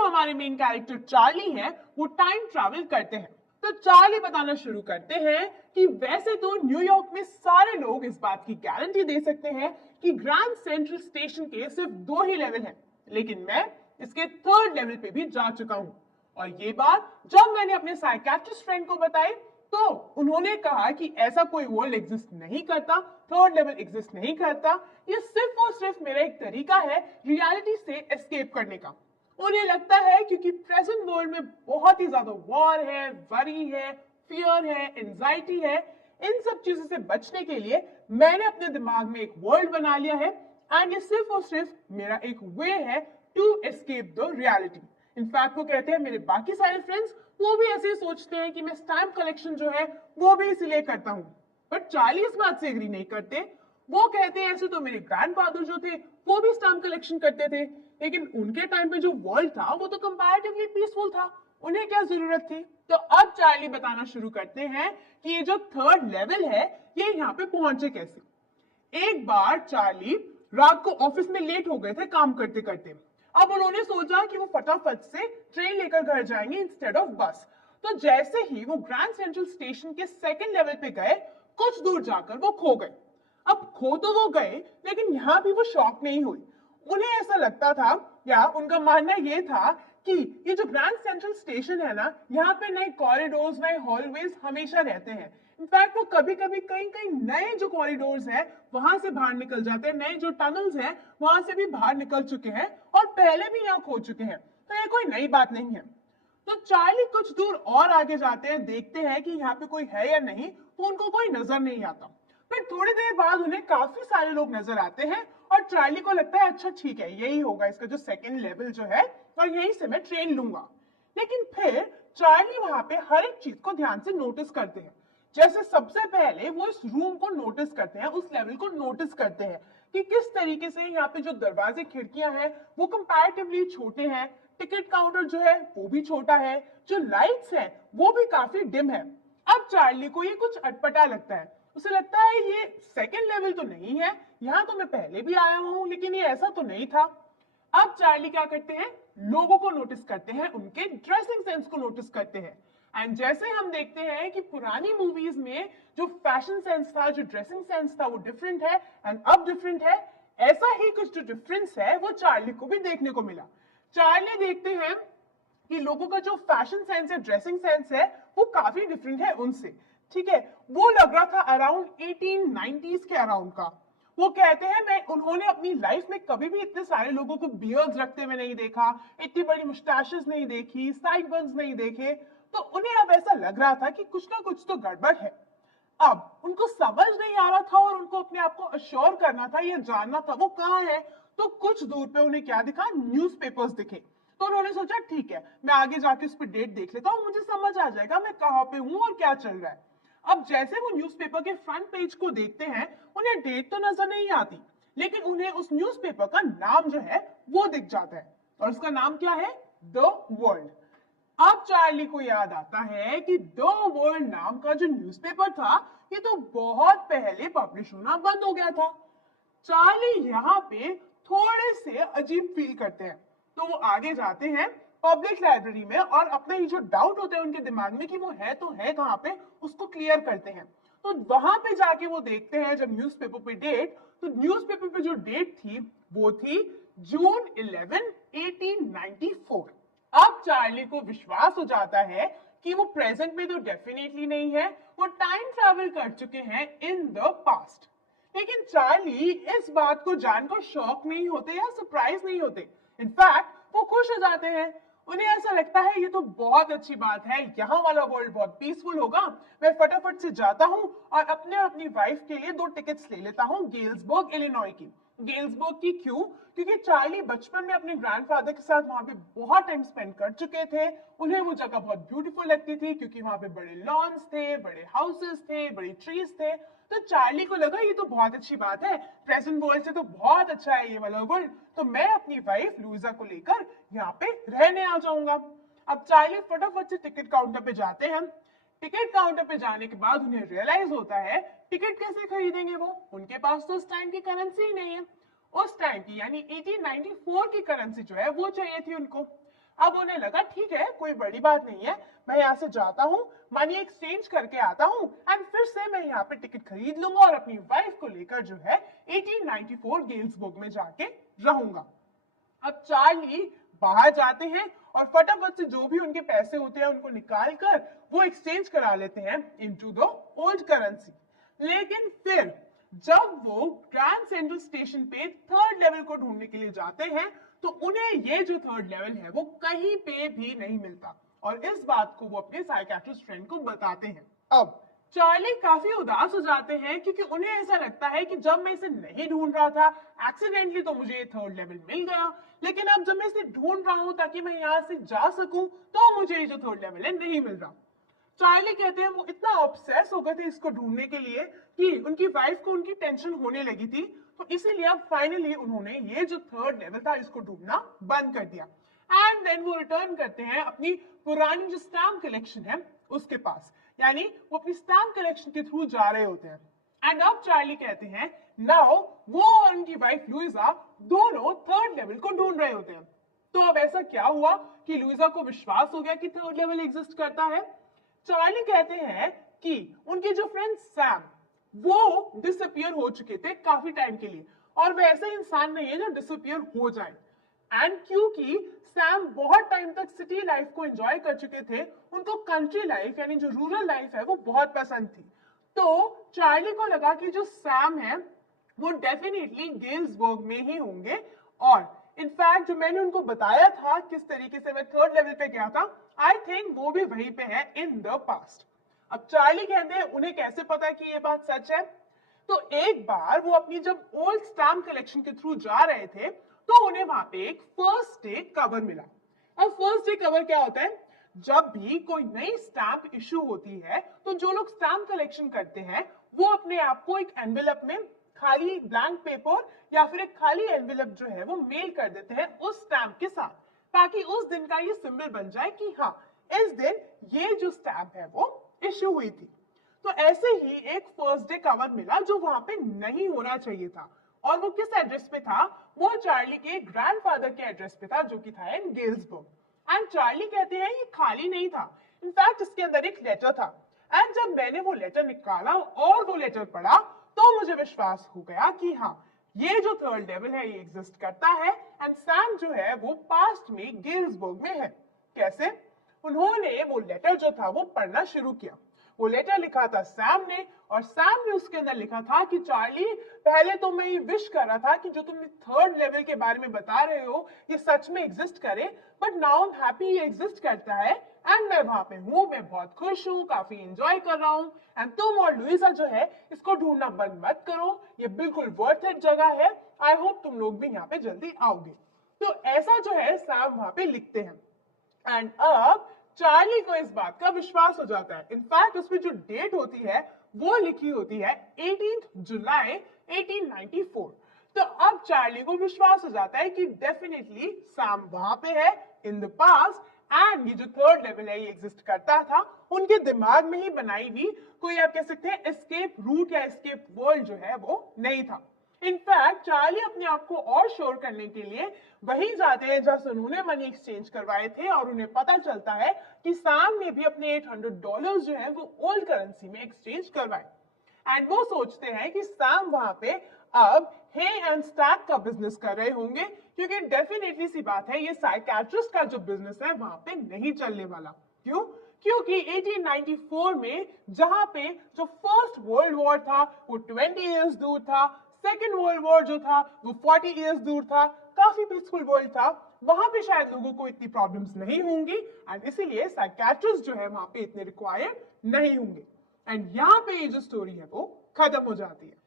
जो हमारे main character Charlie है वो टाइम ट्रैवल करते हैं। तो चार्ली बताना शुरू करते हैं कि वैसे तो न्यूयॉर्क में सारे लोग इस बात की गारंटी दे सकते हैं कि ग्रैंड सेंट्रल स्टेशन के सिर्फ 2 ही लेवल हैं, लेकिन मैं इसके 3rd लेवल पे भी जा चुका हूं। और ये बात जब मैंने अपने साइकियाट्रिस्ट फ्रेंड को बताई तो उन्होंने कहा कि ऐसा कोई वर्ल्ड एग्जिस्ट नहीं करता, 3rd लेवल एग्जिस्ट नहीं करता, ये सिर्फ और सिर्फ मेरा एक तरीका है रियलिटी से एस्केप करने का। उन्हें लगता है क्योंकि प्रेजेंट वर्ल्ड में बहुत ही ज्यादा वॉर है, वरी है, फियर है, एंजाइटी है, इन सब चीजों से बचने के लिए मैंने अपने दिमाग में एक वर्ल्ड बना लिया है एंड ये सिर्फ और सिर्फ मेरा एक वे है to escape the reality. In fact वो कहते हैं मेरे बाकी सारे फ्रेंड्स वो भी ऐसे सोचते हैं कि मैं स्टैम्प कलेक्शन जो है वो भी इसीलिए करता हूँ, बट चार्ली इस बात से एग्री नहीं करते। वो कहते हैं ऐसे तो मेरे ग्रैंडफादर जो थे वो भी स्टैम्प कलेक्शन करते थे, लेकिन उनके टाइम पे जो वर्ल्ड था वो तो कंपैरेटिवली पीसफुल था, उन्हें क्या जरूरत थी। तो अब चार्ली बताना शुरू करते हैं कि ये जो 3rd लेवल है ये यहाँ पे पहुंचे कैसे। एक बार चार्ली रात को ऑफिस में लेट हो गए थे काम करते करते। अब उन्होंने सोचा कि वो फटाफट से ट्रेन लेकर घर जाएंगे इंस्टेड ऑफ बस। तो जैसे ही वो ग्रैंड सेंट्रल स्टेशन के 2nd लेवल पे गए, कुछ दूर जाकर वो खो गए। अब खो तो वो गए, लेकिन यहाँ भी वो शॉक नहीं हुई। उन्हें ऐसा लगता था या उनका मानना ये था कि ये जो ग्रैंड सेंट्रल स्टेशन है ना, यहाँ पे नए कॉरिडोर्स, नए हॉलवेज हमेशा रहते हैं। इनफैक्ट वो कभी कभी कई कई नए जो कॉरिडोर्स हैं वहां से बाहर निकल जाते हैं, नए जो टनल्स हैं वहां से भी बाहर निकल चुके हैं और पहले भी यहाँ खो चुके हैं, तो ये कोई नई बात नहीं है। तो चार्ली कुछ दूर और आगे जाते हैं, देखते हैं कि यहाँ पे कोई है या नहीं, तो उनको कोई नजर नहीं आता। फिर थोड़ी देर बाद उन्हें काफी सारे लोग नजर आते हैं और चार्ली को लगता है अच्छा ठीक है यही होगा इसका जो 2nd लेवल जो है और यहीं से मैं ट्रेन लूंगा। लेकिन फिर चार्ली वहां पे हर एक चीज को ध्यान से नोटिस करते हैं। जैसे सबसे पहले वो इस रूम को नोटिस करते हैं, उस लेवल को नोटिस करते हैं कि किस तरीके से यहाँ पे जो दरवाजे खिड़कियां हैं वो कंपैरेटिवली छोटे हैं, टिकट काउंटर जो है वो भी छोटा है, जो लाइट्स हैं वो भी काफी डिम है। अब चार्ली को ये कुछ अटपटा लगता है, उसे लगता है ये 2nd लेवल तो नहीं है, यहाँ तो मैं पहले भी आया हूँ लेकिन ये ऐसा तो नहीं था। अब चार्ली क्या करते हैं, लोगों को नोटिस करते हैं, उनके ड्रेसिंग सेंस को नोटिस करते हैं। एंड जैसे हम देखते हैं कि पुरानी मूवीज में जो फैशन सेंस था, जो ड्रेसिंग सेंस था वो डिफरेंट है एंड अब डिफरेंट है, ऐसा ही कुछ जो डिफरेंस है वो चार्ली को भी देखने को मिला। चार्ली देखते हैं कि लोगों का जो फैशन सेंस है, ड्रेसिंग सेंस है वो काफी डिफरेंट है उनसे। ठीक है, वो लग रहा था अराउंड 1890s के अराउंड का। वो कहते हैं मैं उन्होंने अपनी लाइफ में कभी भी इतने सारे लोगों को बियर्ड्स रखते हुए नहीं देखा, इतनी बड़ी मुस्टैशेस नहीं देखी, साइड बन्स नहीं देखे, तो उन्हें अब ऐसा लग रहा था कि कुछ ना कुछ तो गड़बड़ है। अब उनको समझ नहीं आ रहा था और उनको अपने आप को अश्योर करना था, ये जानना था वो कहाँ है। तो कुछ दूर पे उन्हें क्या दिखा, न्यूज़पेपर्स दिखे। तो उन्होंने सोचा ठीक है मैं आगे जाके उस पर डेट देख लेता हूँ, मुझे समझ आ जाएगा मैं कहाँ पे हूँ और क्या चल रहा है। अब जैसे वो न्यूज़पेपर के फ्रंट पेज को देखते हैं उन्हें डेट तो नजर नहीं आती, लेकिन उन्हें उस न्यूज़पेपर का नाम जो है वो दिख जाता है और उसका नाम क्या है, द वर्ल्ड। अब चार्ली को याद आता है कि द वर्ल्ड नाम का जो न्यूज़पेपर था ये तो बहुत पहले पब्लिश होना बंद हो गया था। चार्ली यहाँ पे थोड़े से अजीब फील करते हैं, तो वो आगे जाते हैं पब्लिक लाइब्रेरी में और अपना ये जो डाउट होता है उनके दिमाग में कि वो है तो है कहाँ पे, उसको क्लियर करते हैं। तो वहां पे जाके वो देखते हैं जब न्यूज़पेपर पे डेट, तो न्यूज़पेपर पे जो डेट थी वो थी जून 11, 1894। अब चार्ली को विश्वास हो जाता है कि वो प्रेजेंट में तो डेफिनेटली नहीं है, वो टाइम ट्रैवल कर चुके हैं इन द पास्ट। लेकिन चार्ली इस बात को जानकर शॉक नहीं होते या सरप्राइज नहीं होते, इनफैक्ट वो खुश हो जाते हैं। उन्हें ऐसा लगता है ये तो बहुत अच्छी बात है, यहाँ वाला वर्ल्ड बहुत पीसफुल होगा, मैं फटाफट से जाता हूँ और अपने और अपनी वाइफ के लिए 2 टिकट्स ले लेता हूँ गेल्सबर्ग इलिनॉय की। गेल्सबर्ग की क्यों, क्योंकि चार्ली बचपन में अपने ग्रैंडफादर के साथ वहां पे बहुत टाइम स्पेंड कर चुके थे, उन्हें वो जगह बहुत ब्यूटीफुल लगती थी क्योंकि वहां पे बड़े लॉन्स थे, बड़े हाउसेस थे, बड़े ट्रीज थे। तो चार्ली को लगा ये तो बहुत अच्छी बात है, प्रेजेंट वर्ल्ड से तो बहुत अच्छा है ये वाला वर्ल्ड, तो मैं अपनी वाइफ लुइजा को लेकर यहाँ पे रहने आ जाऊंगा। अब चार्ली फटाफट से टिकट काउंटर पे जाते हैं। टिकट काउंटर पे जाने के बाद उन्हें रियलाइज होता है टिकट कैसे खरीदेंगे, वो उनके पास तो उस टाइम की करेंसी ही नहीं है। उस टाइम की यानी 1894 की करेंसी जो है वो चाहिए थी उनको। अब उन्हें लगा ठीक है, कोई बड़ी बात नहीं है, मैं यहाँ से जाता हूँ, मनी एक्सचेंज करके आता हूँ एंड फिर से मैं यहाँ पे टिकट खरीद लूंगा और अपनी वाइफ को लेकर जो है 1894 गेल्सबर्ग में जाके रहूंगा। अब चार्ली बाहर जाते हैं और फटाफट से जो भी उनके पैसे होते हैं उनको निकाल कर वो एक्सचेंज करा लेते हैं इनटू द ओल्ड करेंसी। लेकिन फिर जब वो ग्रैंड सेंट्रल स्टेशन पे थर्ड लेवल को ढूंढने के लिए जाते हैं तो उन्हें ये जो थर्ड लेवल है वो कहीं पे भी नहीं मिलता और इस बात को वो अपने साइकियाट्रिस्ट फ्रेंड को बताते हैं। अब चार्ली काफी उदास हो जाते हैं क्योंकि उन्हें ऐसा लगता है कि जब मैं इसे नहीं ढूंढ रहा था एक्सीडेंटली तो मुझे ये थर्ड लेवल मिल गया, लेकिन अब जब मैं इसे ढूंढ रहा हूं ताकि मैं यहाँ से जा सकूं तो मुझे ये जो थर्ड लेवल है नहीं मिल रहा। चार्ली कहते हैं वो इतना ऑब्सेस हो गए थे इसको ढूंढने के लिए कि उनकी वाइफ को उनकी टेंशन होने लगी थी, तो इसीलिए अब फाइनली उन्होंने ये जो थर्ड लेवल था इसको ढूंढना बंद कर दिया एंड देन वो रिटर्न करते हैं अपनी पुरानी जो स्टैम्प कलेक्शन है उसके पास, यानी वो अपनी स्टैम्प कलेक्शन के थ्रू जा रहे होते हैं। एंड अब चार्ली कहते हैं नाउ वो और उनकी वाइफ लुइसा दोनों थर्ड लेवल को ढूंढ रहे होते हैं। तो अब ऐसा क्या हुआ कि लुइसा को विश्वास हो गया कि थर्ड लेवल एग्जिस्ट करता है। चार्ली कहते हैं कि उनके जो फ्रेंड सैम वो डिसअपियर हो चुके थे काफी टाइम के लिए और वे ऐसा इंसान नहीं है जो डिसअपियर हो जाए। एंड क्योंकि सैम बहुत टाइम तक सिटी लाइफ को एंजॉय कर चुके थे, उनको कंट्री लाइफ यानी जो रूरल लाइफ है वो बहुत पसंद थी। तो चार्ली को लगा कि जो सैम है वो डेफिनेटली गेल्सबर्ग में ही होंगे और इनफैक्ट जो मैंने उनको बताया था किस तरीके से मैं थर्ड लेवल पे गया था, आई थिंक वो भी वहीं पे है इन द पास्ट। अब चार्ली कहते हैं उन्हें कैसे पता कि ये बात सच है, तो एक बार वो अपनी जब ओल्ड स्टैम्प कलेक्शन के थ्रू जा रहे थे तो उन्हें वहां पे एक फर्स्ट डे कवर मिला। अब फर्स्ट डे कवर क्या होता है, जब भी कोई नई स्टैम्प इशू होती है तो जो लोग स्टैम्प कलेक्शन करते हैं वो अपने आप को एक एनवेलप में खाली ब्लैंक पेपर या फिर एक खाली एनवेलप जो है वो मेल कर देते हैं उस स्टैम्प के साथ, ताकि उस दिन का ये सिंबल बन जाए कि हाँ इस दिन ये जो स्टैम्प है वो इश्यू हुई थी। तो ऐसे ही एक फर्स्ट डे कवर मिला जो वहां पे नहीं होना चाहिए था और वो किस एड्रेस पे था, वो चार्ली के ग्रैंडफादर के एड्रेस पे था जो कि था इन गेल्सबर्ग। एंड चार्ली कहते हैं ये खाली नहीं था, इनफैक्ट इसके अंदर एक लेटर था। एंड जब मैंने वो लेटर निकाला और वो लेटर पढ़ा तो मुझे विश्वास हो गया कि हाँ ये जो थर्ड लेवल है ये एग्जिस्ट करता है एंड सैम जो है वो पास्ट में गेल्सबर्ग में है। कैसे? उन्होंने वो लेटर जो था वो पढ़ना शुरू किया। वो लेटर लिखा था सैम ने और सैम ने उसके अंदर लिखा था कि चार्ली पहले तो मैं ये विश कर रहा था कि जो तुम थर्ड लेवल के बारे में बता रहे हो ये सच में एग्जिस्ट करे, but now I am happy ये एग्जिस्ट करता है एंड मैं वहां पे हूँ, मैं बहुत खुश हूँ, काफी एंजॉय कर रहा हूँ एंड तुम और लुइसा जो है इसको ढूंढना बंद मत करो, ये बिल्कुल वर्थ इट जगह है, आई होप तुम लोग भी यहाँ पे जल्दी आओगे। तो ऐसा जो है सैम वहां पे लिखते हैं एंड अब चार्ली को इस बात का विश्वास हो जाता है। इनफैक्ट उसमें जो डेट होती है वो लिखी होती है 18 जुलाई 1894। तो अब चार्ली को विश्वास हो जाता है कि डेफिनेटली सैम वहां पे है इन द पास्ट एंड ये जो थर्ड लेवल है ये एग्जिस्ट करता था उनके दिमाग में ही बनाई हुई कोई आप कह सकते हैं एस्केप रूट या एस्केप वर्ल्ड जो है वो नहीं था। इनफैक्ट चार्ली अपने आप को और श्योर करने के लिए वहीं जाते हैं जहां से उन्होंने मनी एक्सचेंज करवाए थे और उन्हें पता चलता है कि सैम ने भी अपने $800 जो है वो ओल्ड करेंसी में एक्सचेंज करवाए एंड वो सोचते हैं कि सैम वहां पे अब हे एंड स्टैक का बिजनेस कर रहे होंगे क्योंकि डेफिनेटली सी बात है ये साइकियाट्रिस्ट का जो बिजनेस है वहां पे नहीं चलने वाला। क्यों? क्योंकि 1894 में जहां पे जो फर्स्ट वर्ल्ड वॉर था वो 20 इयर्स दूर था, सेकेंड वर्ल्ड वॉर जो था वो 40 इयर्स दूर था, काफी पीसफुल वर्ल्ड था, वहां पे शायद लोगों को इतनी प्रॉब्लम्स नहीं होंगी एंड इसीलिए साइकियाट्रिस्ट जो है वहां पे इतने रिक्वायर्ड नहीं होंगे एंड यहाँ पे ये जो स्टोरी है वो खत्म हो जाती है।